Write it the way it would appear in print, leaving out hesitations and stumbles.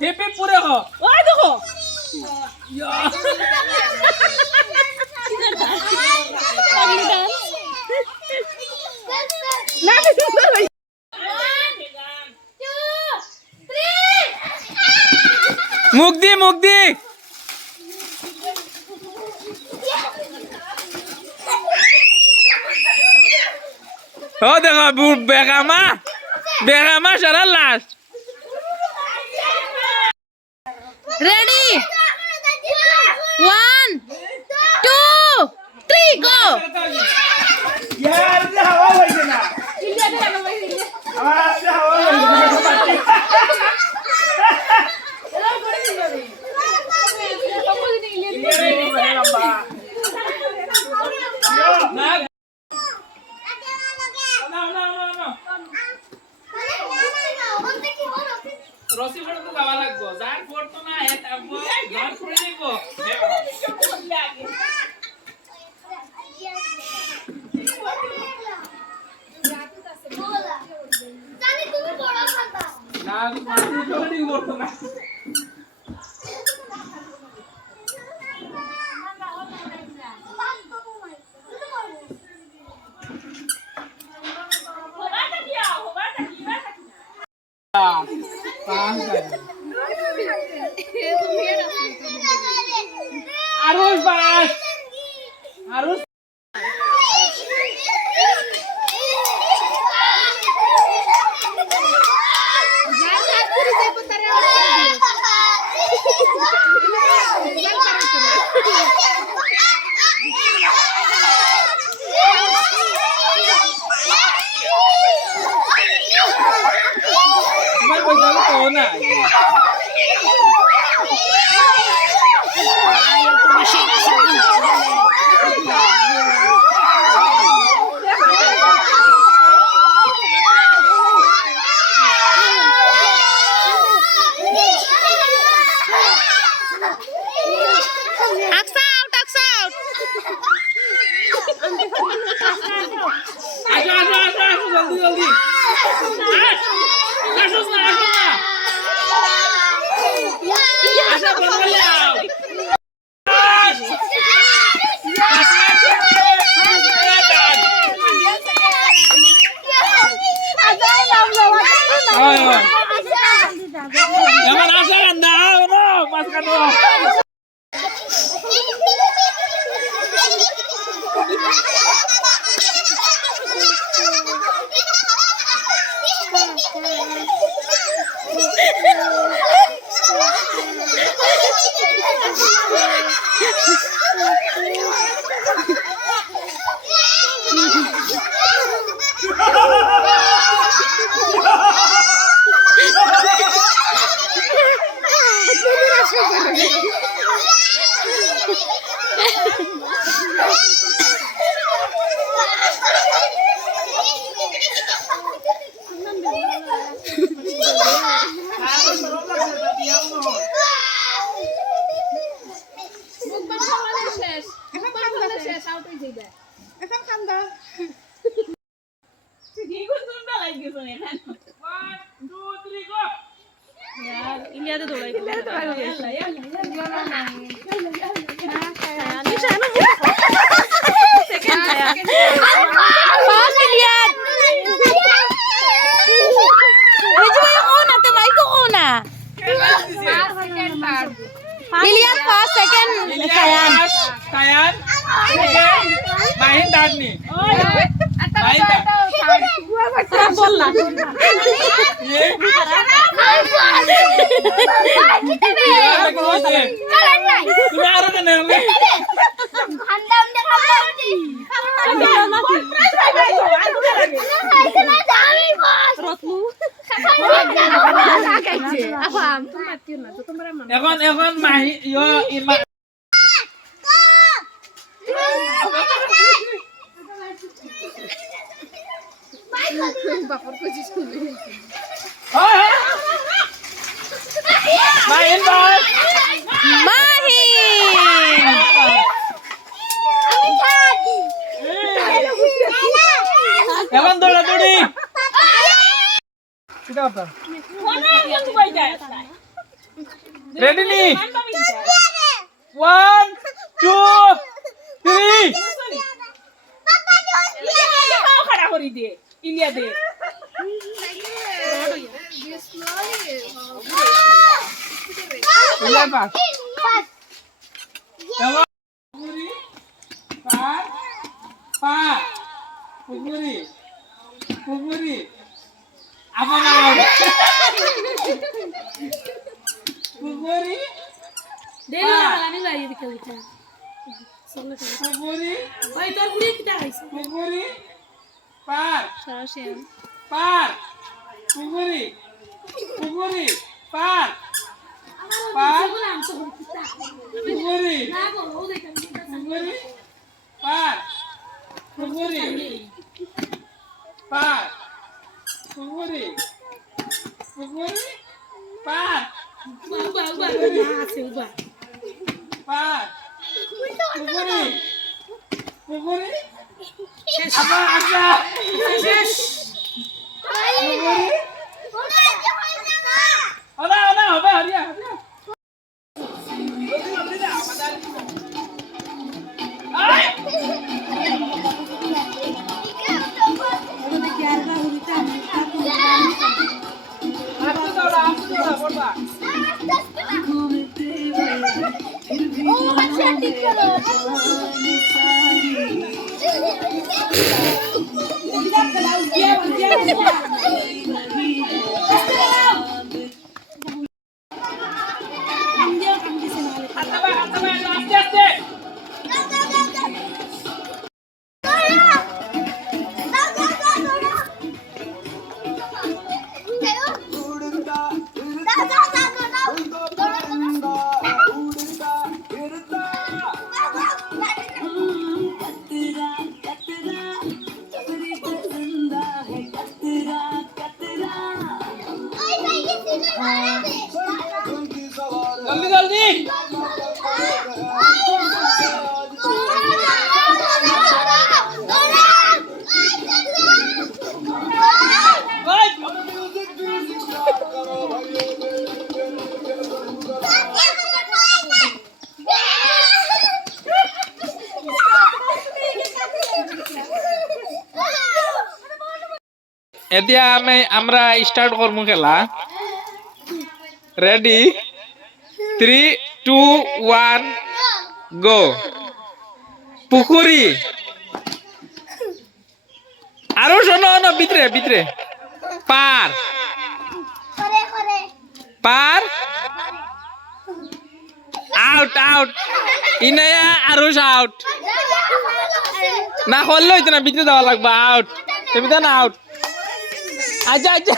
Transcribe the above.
Hip hip পুরে হ ওই দেখো মুখ দি ও দেখো বেগামা সারা লাশ রেডি 1 2 3 গো यार ये हवा होइছে না আমার যে হাওয়া রসি ফটো তো যাওয়া লাগবো যার ফটো না হে তারপর ঘর করে দেব জানি তুমি বড় খাতা না মাটি জলদি করতে না আরুষ বাস আরুষ জলদি আসুস না আশা বলে যাও Jangan asal anda, no, pas kado. Ilian first, second Kayan. Kayan, main Dani. Main এখন Mahi yo ima main bos এখন দৌড়াদৌড়ি kita apa? রেডি নি 1 2 3 খাড়া করি দে ইলিয়া দে ইলা পাস পুকুরি পার পার পুকুরি পুকুরি আপা মাও পুকুরি দে না আমি বাড়ি দিকে দিতে চলো পুকুরি ওই তোর বুড়ি কি দেখাইছ পুকুরি পার সরাসরি পার পুকুরি পুকুরি পার পার নাম তো বলছিস পুকুরি না বলো দেখে পুকুরি পার পুকুরি পার পুকুরি পুকুরি পার বাবা বাবা না আছে বাবা পার পুকুরি পুকুরি আপা আপা শেষ পুকুরি ওনা ওনা হবে হরিয়া হরিয়া जल्दी जल्दी এতিয়া আমরা স্টার্ট করবো খেলা রেডি 3 2 1 গো পুকুরি আরো শোনো না ভিতরে ভিতরে পার পার আউট আউট ইনায়া আরো আউট না করলে হইতো না ভিতরে দেওয়া লাগবে আউট তুমি তো না আউট আচ্ছা আচ্ছা